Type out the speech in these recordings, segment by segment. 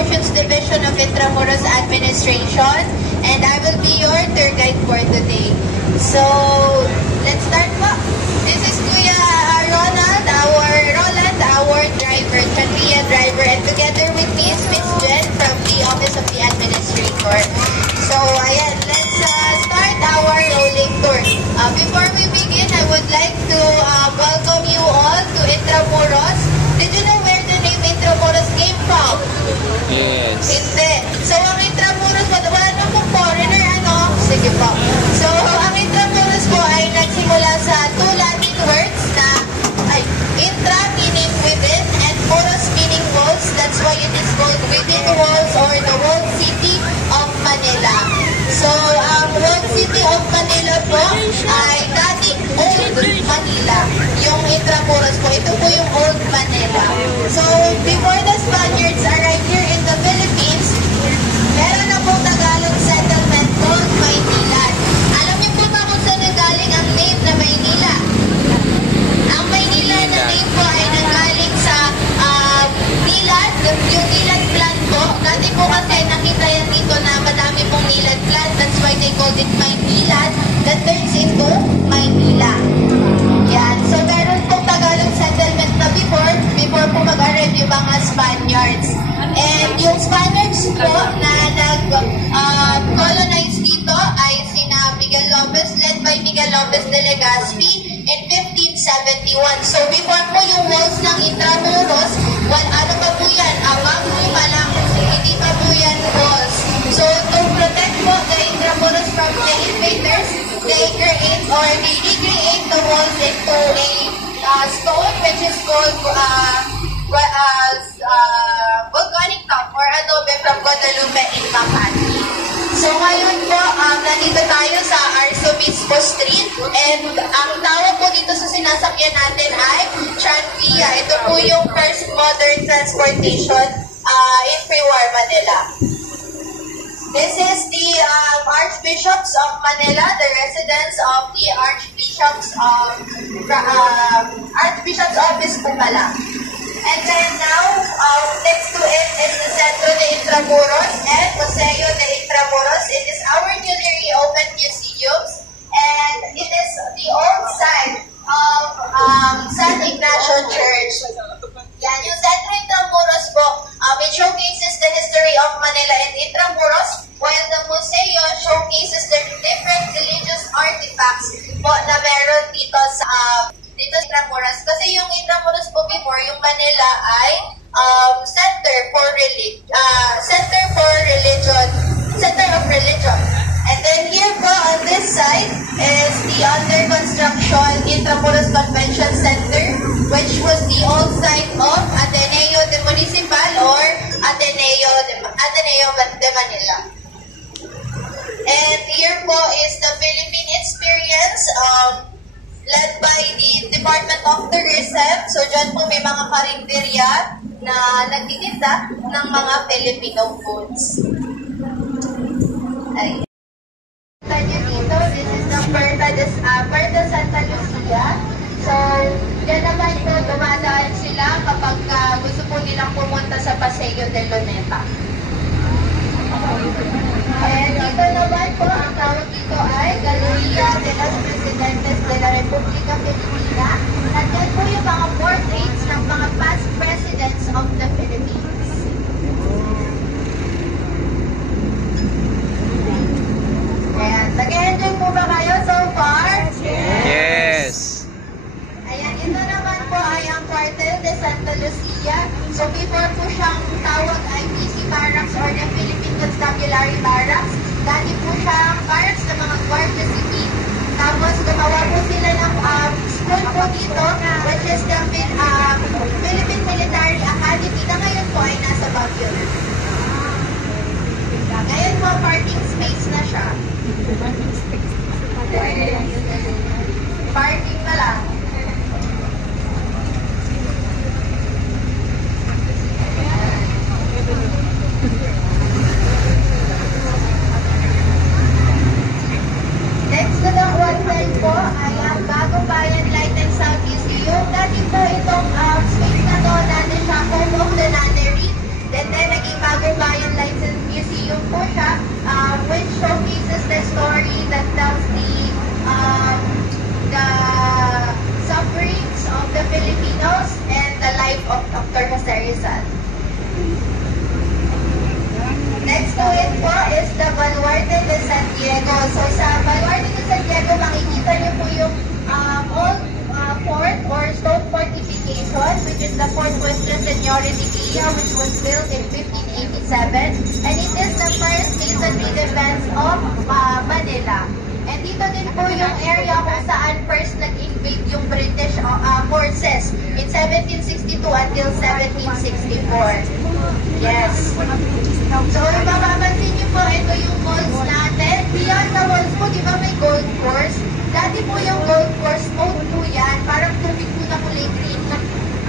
Promotions Division of Intramuros Administration, and I will be your tour guide for today. So, let's start po. This is Kuya Roland, our driver, Chanria driver, and together with me is Miss Jen from the Office of the Administrator. So, ayan, let's start our rolling tour. Before we begin, I would like to welcome you all to Intramuros. Did you know where the name Intramuros came from? Yes. Hindi. So, ang Intramuros, wala namang foreigner, ano? Sige po. So, ang Intramuros po ay nagsimula sa two Latin words na intra meaning within and muros meaning walls. That's why it is called within walls or the walled city of Manila. So, ang walled city of Manila po ay dating old Manila. Yung Intramuros po, ito po yung old Manila. So, before the Spaniards arrived here in the Philippines, meron na pong Tagalog settlement called Maynila. Alam niyo po ba kung saan nagaling ang name na Maynila? Ang Maynila na name po ay nagaling sa nilad, yung nilad plant po. Dati po kasi nakita yan dito na madami pong nilad plant. That's why they called it Maynilad. That turns into Maynila. Yan. So, meron pong Tagalog settlement na before po mag-arrive yung mga Spaniards. And yung Spaniards po na nag-colonize dito ay sina Miguel Lopez, led by Miguel Lopez de Legazpi in 1571. So, before po yung walls ng Intramuros, ano pa po yan? Abang luma lang. Hindi pa po yan walls. So, to protect po the Intramuros from the invaders, they recreate the walls into a stone which is called volcanic top or adobe from Guadalupe in Makati. So ngayon po, nandito tayo sa Arzobispo Street and ang tawag po dito sa sinasakyan natin ay Chanria. Ito po yung first modern transportation in pre-war Manila. This is the Archbishops of Manila, the residence of the Archbishops Office po pala. And then now, next to it is the Centro de Intramuros and Museo de Intramuros. It is our newly reopened museums and it is the old site of San Ignacio Church. Yan, yung Centro Intramuros po, it showcases the history of Manila and Intramuros, while the Museo showcases the different religious artifacts po na meron dito sa Intramuros. Kasi yung Intramuros po before, yung Manila ay center of religion. And then here po on this side is the under construction Intramuros Convention Center, which was the old site of Ateneo de Municipal or Ateneo de Manila. And here po is the Philippine Experience, led by the Department of Tourism. So, dyan po may mga karinderya na nagtitinda ng mga Filipino foods. Ay. Dito, this is the Puerto Santa Lucia. So, dyan naman po dumadaan sila kapag gusto po nilang pumunta sa Paseo de Luneta. And dito naman po, ang tawag dito ay Galeria de los Presidentes de la República Filipina. At yan po yung mga portraits ng mga past presidents of the Philippines. Ayan, nag-enjoy po ba kayo so far? Yes! Ayan, ito naman po ay ang Cuartel de Santa Lucia. So before po siyang tawag ay PC Barracks or the Philippine Constabulary Barracks. Dati po siyang barracks ng mga Guardia Civil. Tapos gumawa po sila ng school po dito, which is the Philippine Military Academy na ngayon po ay nasa Baguio. Ngayon po, parking space na siya. Parking na lang. Next to the hotel po ay ang Bagong Bayan Light and Sound Museum. Dati po itong space Rizal. Next to it po is the Baluarte de San Diego. So sa Baluarte de San Diego, makikita niyo po yung old fort or stone fortification, which is the Fort Western Seniority Villa, which was built in 1587. And it is the first masonry defense of Manila. And dito din po yung area kung saan first nag-invade yung British forces in 1762 until 1764. Yes. So, kung mapapansin niyo po, ito yung malls natin. Beyond the walls po, di ba may golf course? Dati po yung golf course, mode po yan. Parang tubig po na kulay green.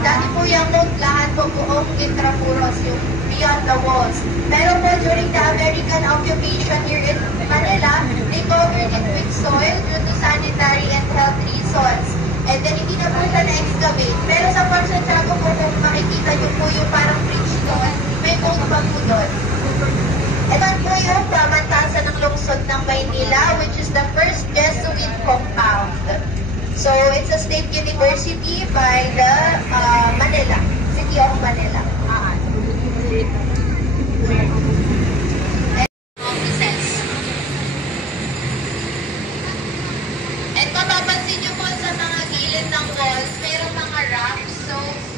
Dati po yung mode lahat po buong Intramuros, yung beyond the walls. Pero po, during the American occupation here in Manila, they covered it with soil due to sanitary and health reasons. And then, hindi na po siya na-excavate. Pero sa Fort Santiago po, kung makikita niyo po yung parang bridge doon, may mode pa po doon. Ito po yung pamantasan ng lungsod ng Maynila, which is the first Jesuit compound. So, it's a state university by the Manila, City of Manila. Offices. And mapapansin nyo po sa mga gilid ng walls, mayroong mga rocks. So,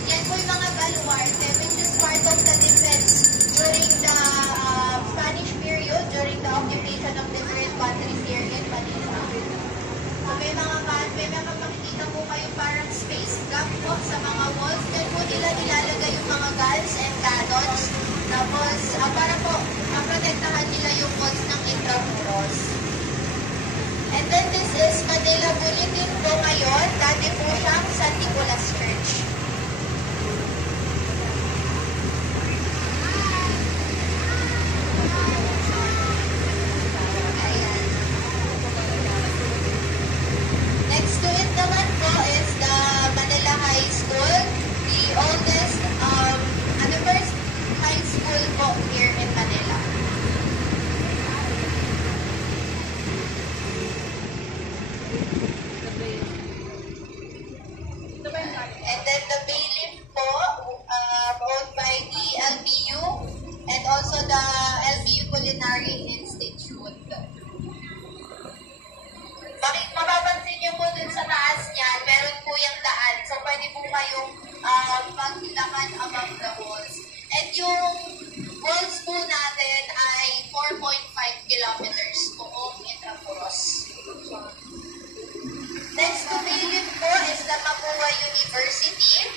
yan po yung mga baluarte, which is part of the defense during the Spanish period, during the occupation of different countries here in Manila. So, may mga makikita po kayo parang space gap po sa mga walls. Yan po nila nilalagay yung mga guns and cannons. Tapos, para po, maprotektahan nila yung walls ng Intramuros. And then this is Manila Bulletin po ngayon. Dati po siyang San Nicolas Church. Ayan. Next to it naman po is the Manila High School, the oldest and the first high school po here in Manila. And then the Bailiff po, owned by the LBU and also the LBU Culinary Institute. Bakit mapapansin niyo po dun sa taas niyan, meron po yung daan. So pwede po kayong maglakad above the walls. And yung walls po natin ay 4.5 kilometers buong Intramuros. Next to Bailiff po is the Mapua University.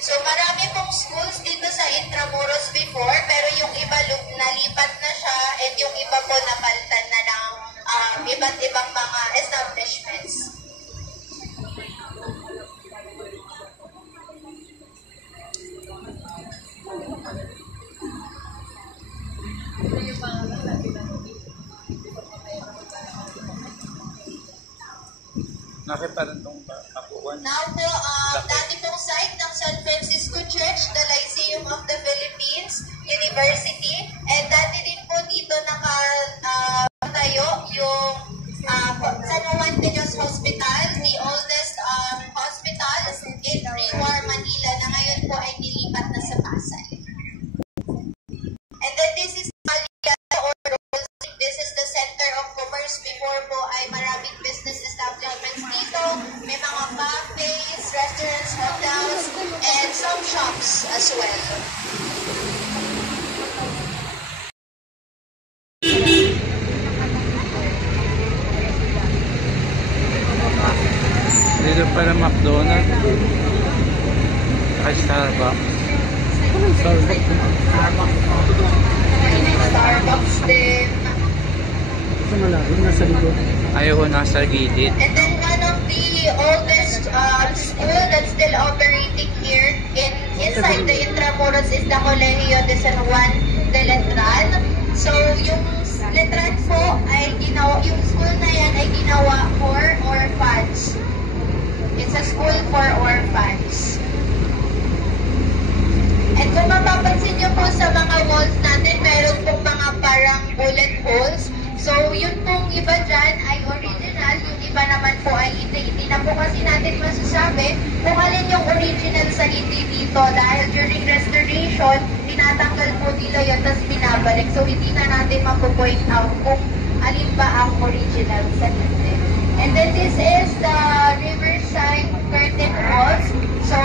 So marami pong schools dito sa Intramuros before, pero yung iba nalipat na siya and yung iba po napalitan na ng iba't ibang mga establishments. Nakita rin itong Mapuan. Now po, dati pong site ng San Francisco Church, the Lyceum of the Philippines University, and dati din po dito nakatayo yung San Juan de Dios Hospital, the oldest hospital in pre-war Manila na ngayon po ay nilipat na sa Pasay. And then this is this is the center of commerce. Before po ay maraming business establishments dito. May mga cafes, restaurants, hotels, and some shops as well. Dito pala McDonald's. Ay, Starbucks. Starbucks din. Sa malalim, nasa likod. Ayaw ko nasa gilid. And then one of the oldest school that's still operating here inside the Intramuros is the Colegio de San Juan de Letran. So yung Letran po ay yung school na yan ay ginawa for orphans. It's a school for orphans. And kung mapapansin nyo po sa mga walls natin, meron pong mga parang bullet holes. So, yun pong iba dyan ay original, yung iba naman po ay hindi na po kasi natin masasabi kung alin yung original sa hindi dito dahil during restoration, tinatanggal po nila yun tapos binabalik. So hindi na natin mapo-point out kung alin ba ang original sa hindi. And then this is the Riverside curtain walls. So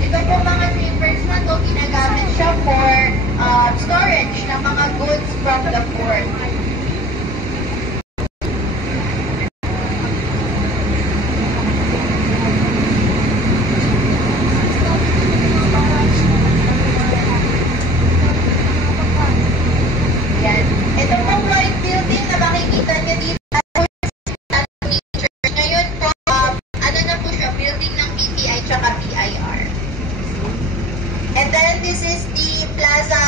ito po mga timbers na to, ginagamit siya for storage ng mga goods from the port. Yan. Ito pong white building na makikita niyo dito. Ngayon po, ano na po siya, building ng BPI tsaka PIR. And then this is the Plaza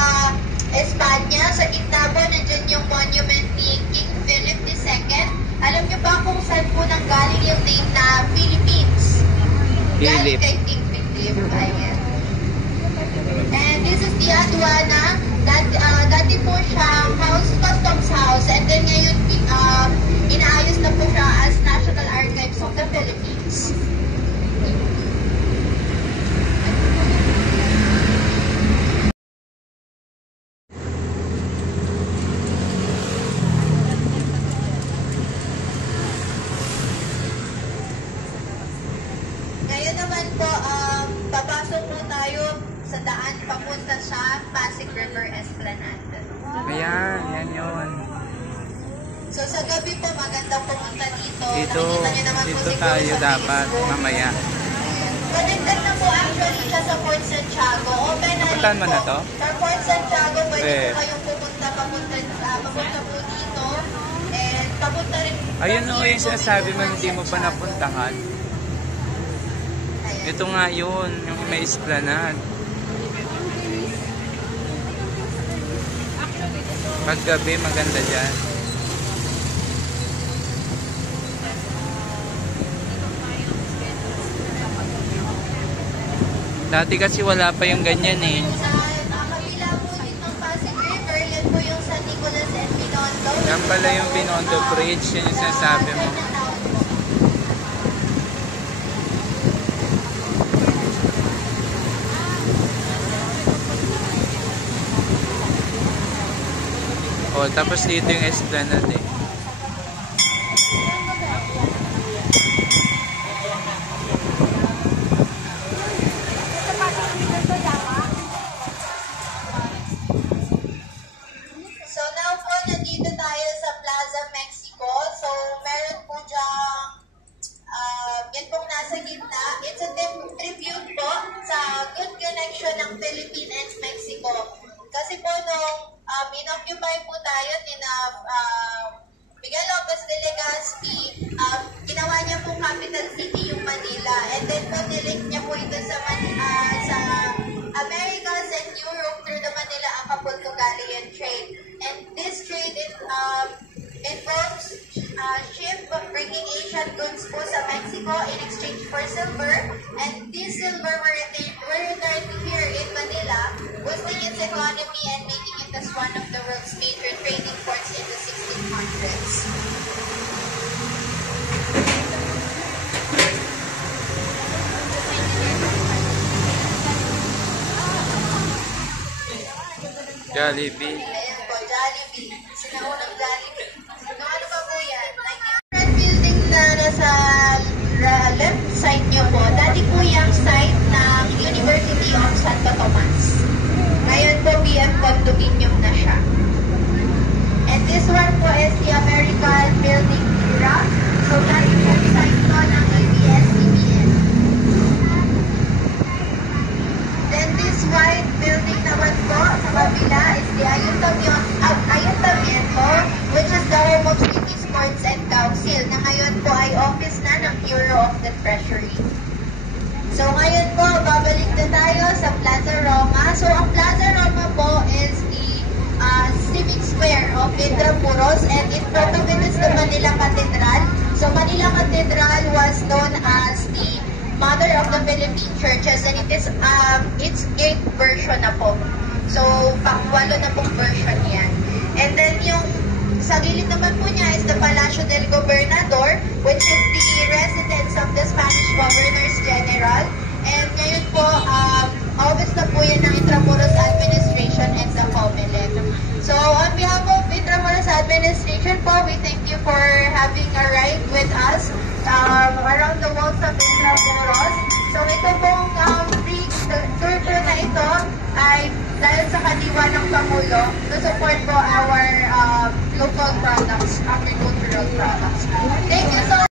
España. Sa gitna po, nandyan yung monument ni King Philip II. Alam niyo ba kung saan po nanggaling yung name na Philippines? Galing Philip. kay King Philip. Ayan. And this is the Aduana. Dati po siyang customs house. And then ngayon, inaayos na po siya as National Archives of the Philippines. Ngayon naman po, papasok po tayo sa daan papunta sa Pasig River Esplanade. Ayan, yan yun. So sa gabi po, magandang pumunta dito. Dito, Nakikita niyo naman po dito siguro tayo sa dapat Facebook. mamaya. Connected na po actually siya sa Fort Santiago. Open na rin Puntahan mo po. na to? Sa Fort Santiago, pwede Eh. po kayong papunta po dito. And papunta rin. Ayun o, yung sinasabi mo hindi mo pa napuntahan. Ayan. Ito nga yun, yung may esplanade. Paggabi, maganda dyan. Dati kasi wala pa yung ganyan eh. Sa kabila po yung ng Pasig River, yan po yung San Nicolas and Binondo. Yan pala yung Binondo Bridge, yun yung sinasabi mo. O, tapos dito yung esplanade eh. So now po, nandito tayo sa Plaza Mexico. So meron po diyang, yan pong nasa gitna. It's a tribute po sa good connection ng Philippines and Mexico. Kasi po nung in-occupy po tayo ni Miguel Lopez de Legazpi, ginawa niya pong capital city yung Manila. And then po, nilink niya po ito sa Americas and Europe through the Manila-Acapulco-Galilean trade. And this trade involves ship bringing Asian goods po sa Mexico in exchange for silver. And this silver were returned here in Manila, boosting its economy and making it as one of the world's major trading ports in the 1600s. Jollibee. Ayan po, Jollibee. Sinaunang Jollibee. Ano pa po yan? Red building na nasa left side nyo po, dati po yung site ng University of Santo Tomas. Ngayon po, BM condominium na siya. And this one po is the American Building Era. So, dati po site po ng ABS-CBN. Then this white building naman po sa kabila is the Ayuntamiento, which is the home of City Sports and Council, na ngayon po ay office na ng Bureau of the Treasury. So ngayon po, babalik na tayo sa Plaza Roma. So ang Plaza Roma po is the civic square of Intramuros, and in front of it is the Manila Cathedral. So Manila Cathedral was known as the Mother of the Philippine Churches, and it is its 8th version na po. So, pang-walo na pong version yan. And then yung sa gilid naman po niya is the Palacio del Gobernador, which is the residence of the Spanish Governors General. And ngayon po, office na po yan ng Intramuros Administration and the COMELEC. So, on behalf of Intramuros Administration po, we thank you for having a ride with us around the walls of Intramuros. So, ito pong free tour po na ito ay dahil sa kadiwa ng Pangulo to support po our local products, agricultural products. Thank you so much.